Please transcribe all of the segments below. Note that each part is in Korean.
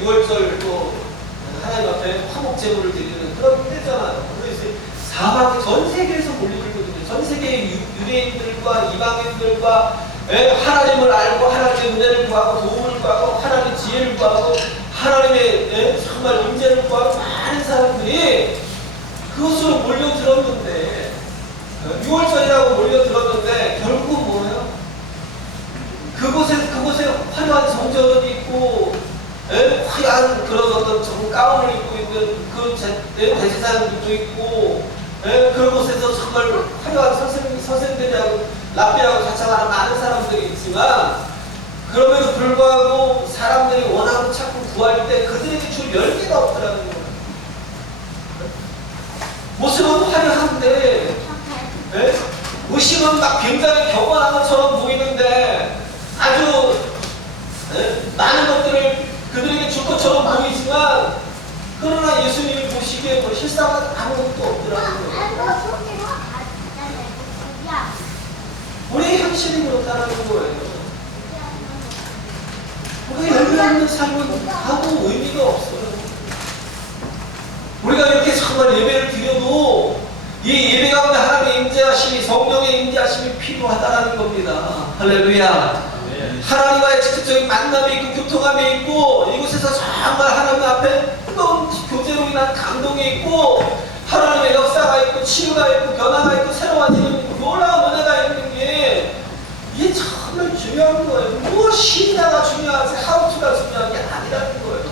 6월절 또 하나님 앞에 화목 제물을 드리는 그런 때잖아요. 그래서 사방에 전 세계에서 몰려들거든요. 전 세계의 유대인들과 이방인들과 하나님을 알고 하나님의 은혜를 구하고 도움을 구하고 하나님의 지혜를 구하고 하나님의 정말 은혜를 구하고 많은 사람들이 그것으로 몰려들었는데 6월절이라고 몰려들었는데 결국 뭐예요? 그곳에 화려한 성전은 있고 화려한 그런 어떤 정말 가운을 입고 있는 그 대제사장들도 있고 그곳에서 정말 화려한 선생들이라고 랍비라고 자청하는 많은 사람들이 있지만 그럼에도 불구하고 사람들이 원하고 찾고 구할 때 그들에게 줄 열매가 없더라는 거예요. 모습은 화려한데 의식은 막 굉장히 경건한 것처럼 보이는데 아주 많은 것들을 그들에게 줄 것처럼 보이지만 그러나 예수님이 보시기에 실상은 아무것도 없더라는 거예요. 우리의 현실이 그렇다는 거예요. 우리가 열매 없는 삶은 아무 의미가 없어요. 우리가 이렇게 정말 예배를 드려도 이 예배 가운데 하나님의 임재하심이 성령의 임재하심이 필요하다는 겁니다. 할렐루야. 하나님과의 직접적인 만남이 있고 교통함이 있고 이곳에서 정말 하나님 앞에 뜨거운 교제로 인한 감동이 있고 하나님의 역사가 있고 치유가 있고 변화가 있고 새로워지는 놀라운 은혜가 있는 게 이게 정말 중요한 거예요. 무엇이냐가 중요하지 하우투가 중요한 게 아니라는 거예요.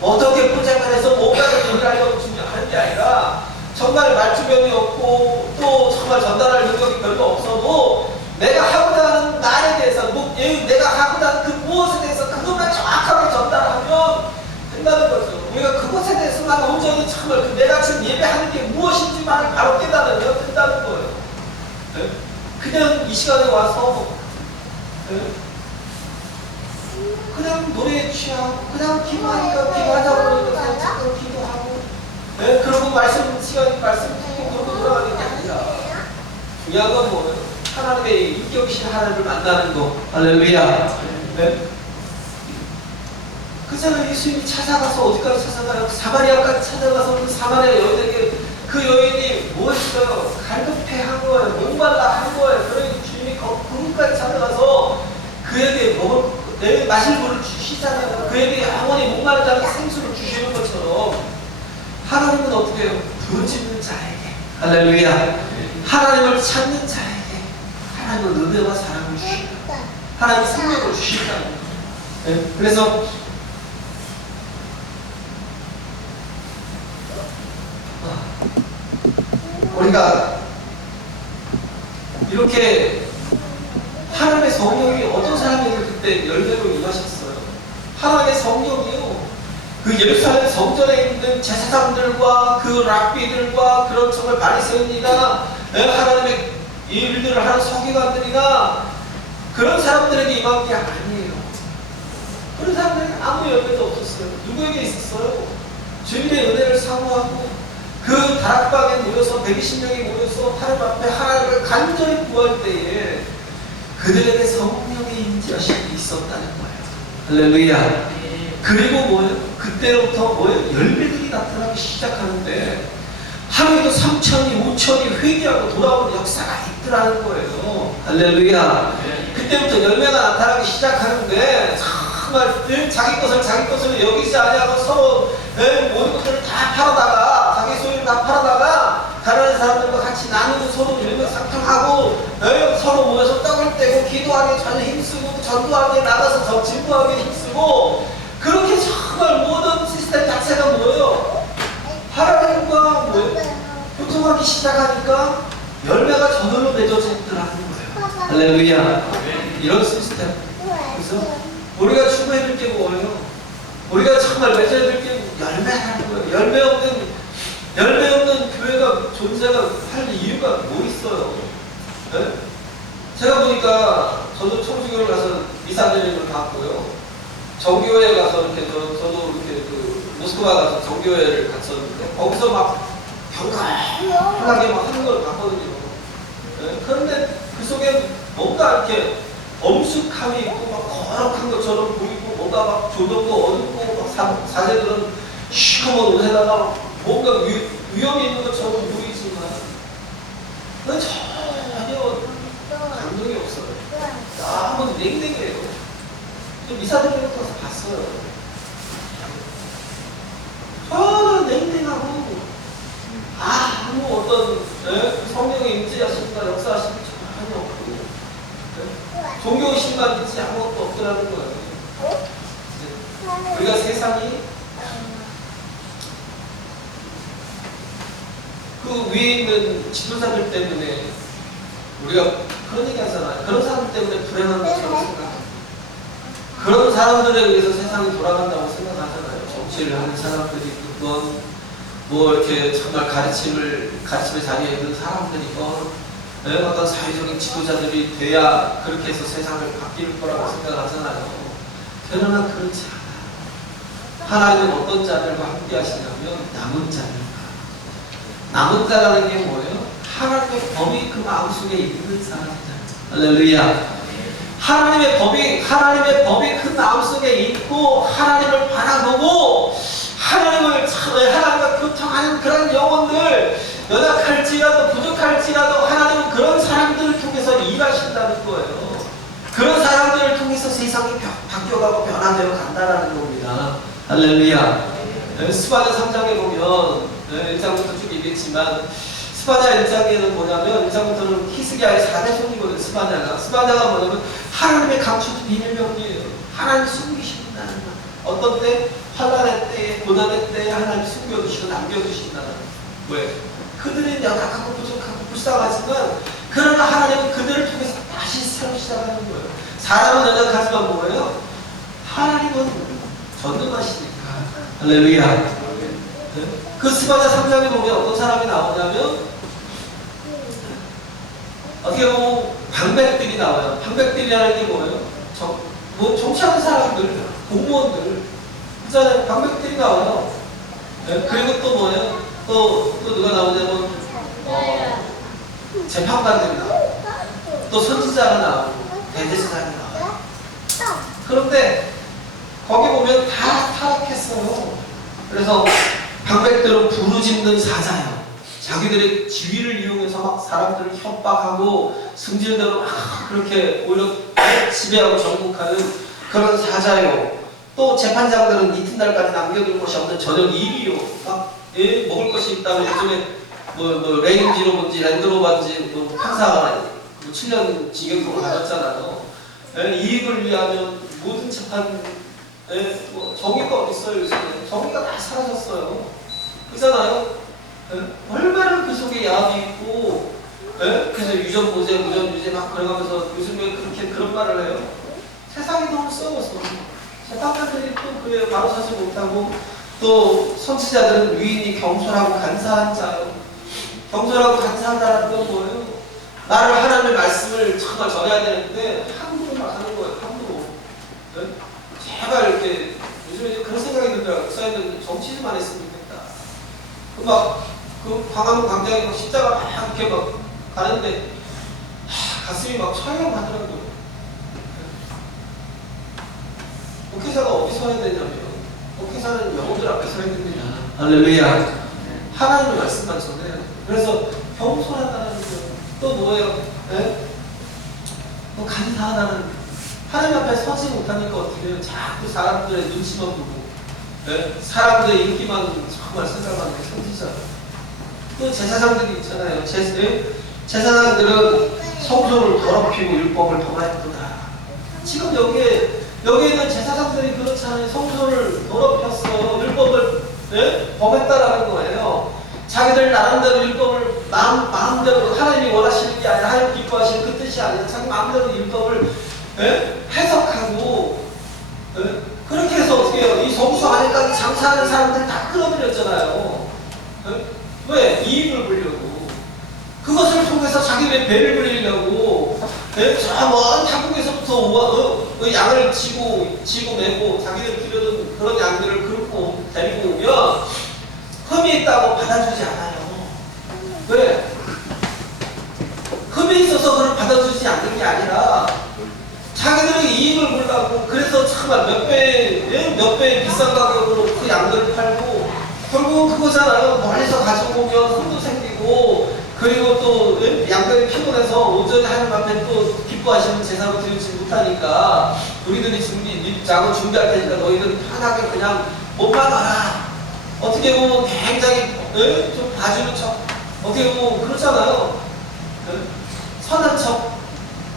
어떻게 포장을 뭔가를 전달하려고 중요한 게 아니라 정말 말주변이 없고 또 정말 전달할 능력이 별로 없어도 내가 하고자 하는 말에 대해서 내가 하고자 하는 그 무엇에 대해서 그것만 정확하게 전달하면 된다는 거죠. 우리가 그것에 대해서만 온전히 정말 내가 지금 예배하는 게 무엇인지만 바로 깨달으면 된다는 거예요. 그냥 이 시간에 와서 그냥 노래에 취하고 그냥 기도하니까 기도하자고 그러니까 그냥 잠깐 기도하고 그러고 말씀 듣고 그러고 돌아가는 게 아니라 중요한 건 뭐예요? 하나님의 인격이신 하나님을 만나는 거. 할렐루야. 그잖아요. 예수님이 찾아가서 어디까지 찾아가요? 사마리아까지 찾아가서 그 사마리아 여인에게 그 여인이 뭐 했어요? 갈급해 한 거예요. 목말라 한 거예요. 그러니 주님이 그분까지 찾아가서 그에게 마실 물을 주시잖아요. 그에게 영원히 목마르지 않은 생수를 주시는 것처럼 하나님은 어떻게 해요? 부르짖는 자에게. 할렐루야. 하나님을 찾는 자에게 하나님은 은혜와 사랑을 주시다. 하나님 생명을 주신다는 거예요. 그래서 우리가 이렇게 하나님의 성령이 어떤 사람에게 그때 열매로 임하셨어요. 하나님의 성령이요. 그 예루살렘 성전에 있는 제사장들과 그 랍비들과 그런 정말 바리새인이나 하나님의 일들을 하는 서기관들이나 그런 사람들에게 임한 게 아니에요. 그런 사람들에게 아무 열매도 없었어요. 누구에게 있었어요? 주님의 은혜를 사모하고 그 다락방에 모여서 120명이 모여서 하나님 앞에 하나님을 간절히 구할 때에 그들에게 성령의 임재하심이 있었다는 거예요. 할렐루야. 그리고 뭐예요? 그때부터 뭐예요? 열매들이 나타나기 시작하는데 하루에도 3천이 5천이 회개하고 돌아오는 역사가 있더라는 거예요. 할렐루야. 그때부터 열매가 나타나기 시작하는데 정말 자기 것을 여기지 아니하고 서로 모든 것들을 다 팔아다가 자기 소유를 다 팔아다가 다른 사람들과 같이 나누고 서로 일맥상통하고 서로 모여서 떡을 떼고 기도하기 전에 힘쓰고 전도하기 나가서 진부하기 힘쓰고 그렇게 정말 모든 시스템 자체가 뭐예요? 하나님과 뭐예요? 교통하기 시작하니까 열매가 저절로 맺어지더라는 거예요. 할렐루야. 이런 시스템. 그래서 우리가 추구해야 될 게 뭐예요? 우리가 정말 맺어야 될 게 열매라는 거예요. 열매 없는 교회가 존재가 할 이유가 뭐 있어요? 네? 제가 보니까 저도 청주교를 가서 미사드림을 봤고요. 정교회에 가서 이렇게 저도 이렇게 그 모스크바 가서 정교회를 갔었는데 거기서 막 경건하게 막 하는 걸 봤거든요. 네? 그런데 그 속에 뭔가 이렇게 엄숙함이 있고 막 거룩한 것처럼 보이고 뭔가 막 조정도 어둡고 막 사제들은 시커먼 옷에다가 뭔가 위험이 있는 것처럼 보이지만 그건 전혀 감동이 없어요. 너무 냉랭해요. 미사들을 가서 봤어요. 전혀 냉랭하고 아무 어떤 성령의 임재하심과 역사하심이 전혀 없고 종교의식만 있지 아무것도 없더라는 거예요. 우리가 세상이 그 위에 있는 지도자들 때문에 우리가 그런 얘기 하잖아요. 그런 사람들 때문에 불행한 것처럼 생각합니다. 그런 사람들에 의해서 세상이 돌아간다고 생각하잖아요. 정치를 하는 사람들이 있건 뭐 이렇게 정말 가르침의 자리에 있는 사람들이건 어떤 사회적인 지도자들이 돼야 그렇게 해서 세상을 바뀔 거라고 생각하잖아요. 그러나 그렇지 않아요. 하나님은 어떤 자들과 함께 하시냐면 남은 자입니다. 남은 자라는 게 뭐예요? 하나님의 법이 그 마음속에 있는 사람이잖아요. 할렐루야. 하나님의 법이 그 마음속에 있고 하나님을 바라보고 하나님과 교통하는 그런 영혼들, 연약할지라도 부족할지라도 하나님은 그런 사람들을 통해서 일하신다는 거예요. 그런 사람들을 통해서 세상이 바뀌어가고 변화되어 간다는 겁니다. 할렐루야. 스바냐 3장에 보면 1장부터 쭉 얘기했지만 스바냐 1장에는 뭐냐면 1장부터는 히스기야의 4대 손이거든요. 스바냐가 뭐냐면 하나님의 감추는 비밀병기예요. 하나님 숨기신다는 거. 어떤 때? 환난의 때에, 고난의 때에 하나님 숨겨두시고 남겨두신다는 거예요. 그들은 약하고 부족하고 불쌍하지만 그러나 하나님은 그들을 통해서 다시 새로 시작하는 거예요. 사람은 연약하지만 뭐예요? 하나님은 전능하시니까. 할렐루야. 그 스바냐 3장에 보면 어떤 사람이 나오냐면 어떻게 보면 방백들이 나와요. 방백들이라는 게 뭐예요? 정치하는 사람들, 공무원들 그잖아요. 방백들이 나와요. 그리고 또 뭐예요? 또 누가 나오냐면 재판관들이 나와요. 또 선지자가 나오고 대제사장이 나와요. 그런데 거기 보면 다 타락했어요. 그래서 방백들은 부르짖는 사자예요. 자기들의 지위를 이용해서 막 사람들을 협박하고 승질대로 막 그렇게 오히려 지배하고 정복하는 그런 사자예요. 또 재판장들은 이튿날까지 남겨둘 것이 없는 저녁 일이요. 막 먹을 것이 있다면 요즘에 뭐 레인지로 뭔지 랜드로버인지 뭐 판사가 7년 징역형을 받았잖아요. 이익을 위하면 모든 재판 뭐 정의가 어디 있어요? 요즘에 정의가 다 사라졌어요. 그렇잖아요. 얼마나 그 속에 야합이 있고 그래서 유전보제, 무전유죄 막 그래가면서 요즘에 그렇게 그런 말을 해요. 세상이 너무 썩었어. 재판관들이 또 그에 바로 서지 못하고 또 선지자들은 위인이 경솔하고 간사한 자요. 경솔하고 간사하다는 건 뭐예요? 나를 하나님의 말씀을 정말 전해야 되는데 함부로만 하는 거예요. 함부로. 제발 이렇게 요즘에 그런 생각이 들더라고요. 목사님들 정치 좀 안 했으면 좋겠다. 그 광화문 광장에 막 십자가 막 이렇게 막 가는데 가슴이 막 철렁하더라고요. 목회자가 어디 서야 되냐면 목회자는 영혼들 앞에 서야 됩니다. 할렐루야. 하나님의 말씀만 전해요. 그래서 겸손하다는 거예요. 또 뭐예요? 또 간사하다는 하나님 앞에 서지 못하니까 어떻게 해요? 자꾸 사람들의 눈치만 보고 사람들의 인기만 정말 생각하는 게 선지자. 또 제사장들이 있잖아요. 제사장들은 성소를 더럽히고 율법을 범했구나. 지금 여기에 있는 제사장들이 그렇잖아요. 성소를 더럽혔어. 율법을 범했다라는 거예요. 자기들 나름대로 율법을 마음대로 하나님이 원하시는 게 아니라 하나님 기뻐하시는 그 뜻이 아니라 자기 마음대로 율법을 해석하고 그렇게 해서 어떻게 해요? 이 성소 안에까지 장사하는 사람들 다 끌어들였잖아요. 왜? 이익을 보려고. 그것을 통해서 자기들의 배를 불리려고 저 먼 타국에서부터 양을 지고 메고 자기들 기르던 그런 양들을 그렇고 데리고 오면 흠이 있다고 받아주지 않아요. 왜? 흠이 있어서 그걸 받아주지 않는 게 아니라 자기들의 이익을 보려고. 그래서 정말 몇 몇 배 비싼 가격으로 그 양들을 팔고, 결국 그거잖아요. 멀리서 가지고 오면 혼도 생기고, 그리고 또 양들이 피곤해서 온전히 하나님 앞에 또 기뻐하시는 제사로 드리지 못하니까 우리들이 작은 준비할 테니까 너희들 편하게 그냥 몸만 와라. 어떻게 보면 굉장히 좀 봐주는 척, 어떻게 보면 그렇잖아요. 선한 척.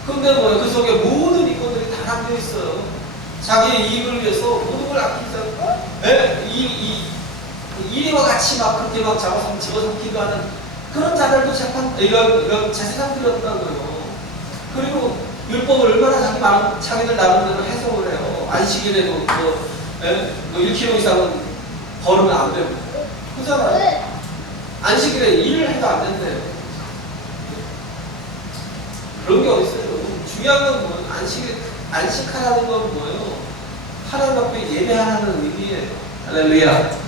근데 뭐예요? 그 속에 모든 이권들이 다 담겨 있어요. 자기의 이익을 위해서 모든 걸 아끼지 않고, 이리와 같이 막 그렇게 막 집어삼키고 하는 그런 자들도 이런 제사장들이었다고요. 그리고 율법을 얼마나 자기들 나름대로 해석을 해요. 안식일에도 뭐 1km 이상은 걸으면 안 되고. 그잖아요. 안식일에 일을 해도 안 된대요. 그런 게 어딨어요. 중요한 건 뭐예요? 안식하라는 건 뭐예요? 하나님 앞에 예배하라는 의미예요. 할렐루야.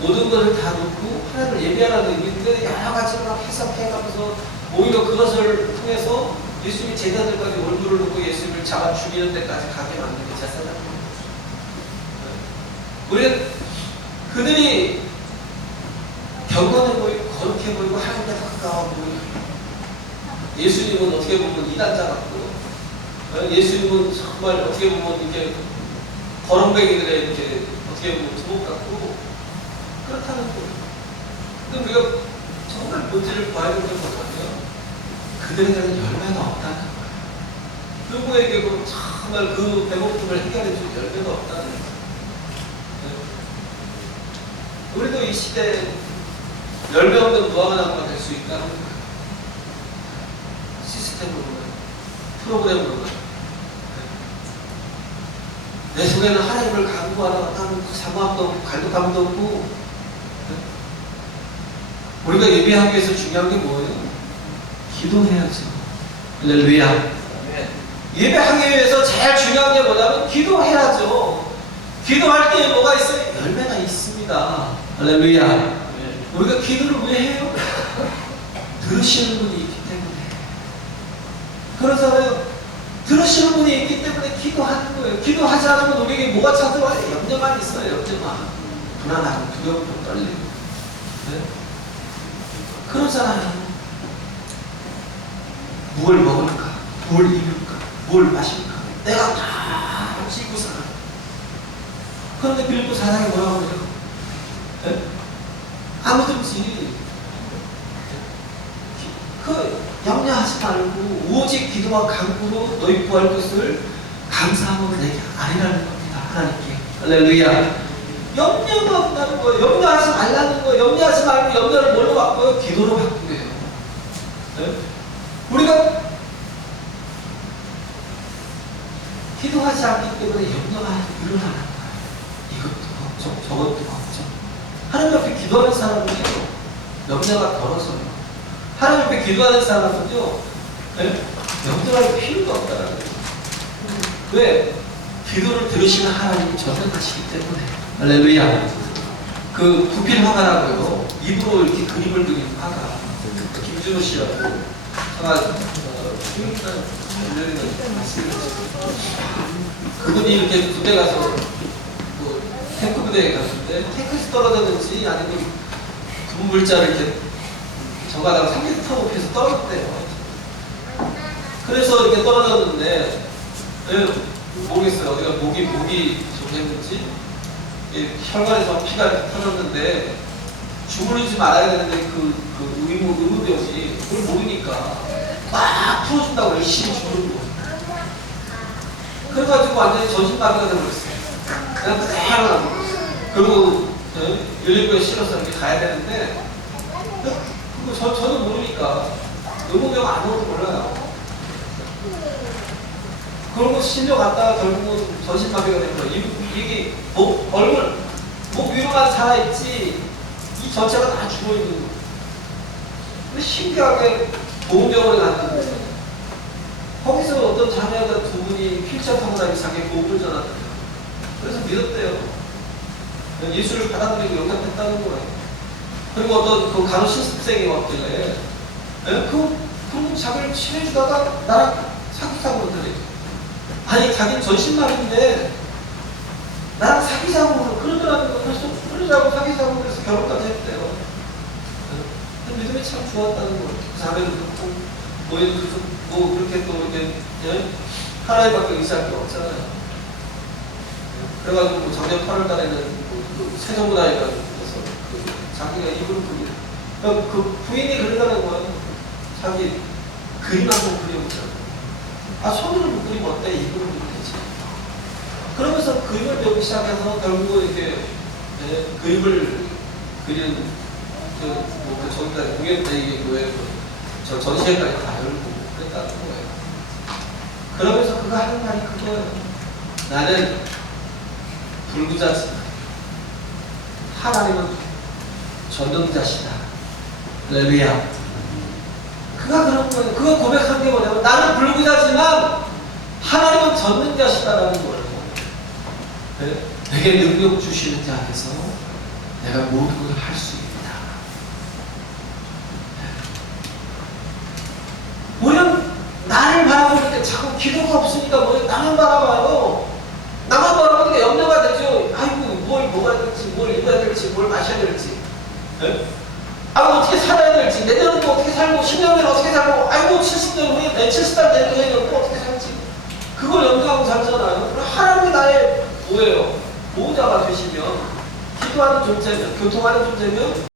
모든 것을 다 놓고 하나님을 예배하라는 의미인데 여러 가지 막 해석해가면서 오히려 그것을 통해서 예수님이 제자들까지 얼굴을 놓고 예수님을 잡아 죽이는 데까지 가게 만드는 게 제사장입니다. 우리는 그들이 경건해 보이고 거룩해 보이고 하나님께 가까워 보이고, 예수님은 어떻게 보면 이단자 같고, 예수님은 정말 어떻게 보면 이렇게 거렁뱅이들의 이렇게 어떻게 보면 두목 같고 그렇다는 거예요. 근데 우리가 정말 본질을 봐야 되는 건 뭐냐면 그들에게는 열매가 없다는 거예요. 누구에게도 정말 그 배고픔을 해결해 줄 열매가 없다는 거예요. 우리도 이 시대에 열매 없는 무화과나무가 될 수 있다는 거예요. 시스템으로는, 프로그램으로는. 내 속에는 하나님을 간구하러 나는 사모함도 없고 갈급함도 없고. 우리가 예배하기 위해서 중요한 게 뭐예요? 기도해야죠. 할렐루야. 예배하기 위해서 제일 중요한 게 뭐냐면 기도해야죠. 기도할 때 뭐가 있어요? 열매가 있습니다. 할렐루야. 우리가 기도를 왜 해요? 들으시는 분이 있기 때문에. 그러잖아요. 들으시는 분이 있기 때문에 기도하는 거예요. 기도하지 않으면 우리에게 뭐가 찾아와요? 염려만 있어요. 염려만. 불안하고 두렵고 떨리고. 네? 그러잖아요. 뭘 먹을까? 뭘 입을까? 뭘 마실까? 내가 다 지고 살아. 그런데 빌립보 사장이 뭐라고 그래요? 네? 아무든지 염려하지 말고 오직 기도와 간구로 너희 구할 것을 감사하고 내게 아니라는 겁니다. 하나님께. 할렐루야. 염려가 없다는 거예요. 염려하지 말라는 거예요. 염려하지 말고 염려를 뭘로 바꿔요? 기도로 바꾸게요. 네? 우리가 기도하지 않기 때문에 염려가 일어나는 거예요. 이것도 걱정, 저것도 걱정. 하나님 앞에 기도하는 사람은요, 염려가 덜어서요. 하나님 앞에 기도하는 사람은요, 네? 염려할 필요가 없다는 거예요. 왜? 기도를 들으시는 하나님이 전능하시기 때문에. 할렐루야. 그 구필화가라고요. 입으로 이렇게 그림을 그린 화가. 김준호 씨라고. 그분이 이렇게 부대 가서, 뭐, 탱크 부대에 갔는데, 탱크에서 떨어졌는지 아니면 분물자를 이렇게 정가다가 3m 높이에서 떨어졌대요. 그래서 이렇게 떨어졌는데, 모르겠어요. 어디가 목이 좀 했는지, 혈관에서 피가 이렇게 터졌는데, 주무르지 말아야 되는데, 의무병이 그걸 모르니까, 막 풀어준다고 열심히 주무르는 거예요. 그래가지고 완전히 전신마비가 되어버렸어요. 그냥 그대로 나버렸어요. 그리고 119에 실어서 이렇게 가야 되는데, 저는 모르니까 의무병 아무것도 몰라요. 그런 거 실려갔다가 결국은 전신마비가 된 거예요. 이게 얼굴, 목 위로만 살아있지 이 전체가 다 죽어있는 거예요. 근데 신기하게 보험병원에 갔는데 거기서 어떤 자매가 두 분이 휠체어 타고 다니면서 자기 보험을 전하더래요. 그래서 믿었대요. 예수를 받아들이고 영접했다는 거예요. 그리고 어떤 그 간호 실습생이 왔길래 그 자기를 치료해주다가 나랑 사귀자고 그러더래요. 아니 자기는 전신마비인데 나랑 사귀 손주하고 사귀자고 그래서 결혼까지 했대요. 네? 믿음이 참 좋았다는 거예요. 자매도 그렇고, 노예도 그렇고, 뭐 그렇게 또 이렇게, 예? 하나님밖에 의지할 게 없잖아요. 네? 그래가지고 뭐 작년 8월 달에는 그 세종문화회관 에서 그 자기가 입은 그림, 그 부인이 그린다는 거예요. 자기 그림 한 번 그려보자고. 아, 손으로 못 그리면 어때? 입으로 그리면 되지. 그러면서 그림을 배우기 시작해서 결국 이렇게 네, 그림을 그리는 그 저기까지 공연 때 이게 교회 저 전시회까지 다 열고 그랬다는 거예요. 그러면서 그가 하는 말이 그거예요. 나는 불구자지만 하나님은 전능자시다. 할렐루야. 그가 그런 거예요. 그가 고백한 게 뭐냐면 나는 불구자지만 하나님은 전능자시다라는 거예요. 네? 내게 능력 주시는 자께서 내가 모든 걸 할 수 있다. 우리는 나를 바라볼 때 자꾸 기도가 없으니까 뭐 나만 바라봐요. 나만 바라보니까 염려가 되죠. 아이고 뭘 먹어야 될지, 뭘 입어야 될지, 뭘 마셔야 될지. 네? 아이고 어떻게 살아야 될지, 내년은 또 어떻게 살고 10년은 어떻게 살고, 아이고 70년 후에 내 70살 된 후에는 또 어떻게 살지. 그걸 염려하고 살잖아요. 그럼 하나님이 나의 뭐예요? 보호자가 되시면, 기도하는 존재면, 교통하는 존재면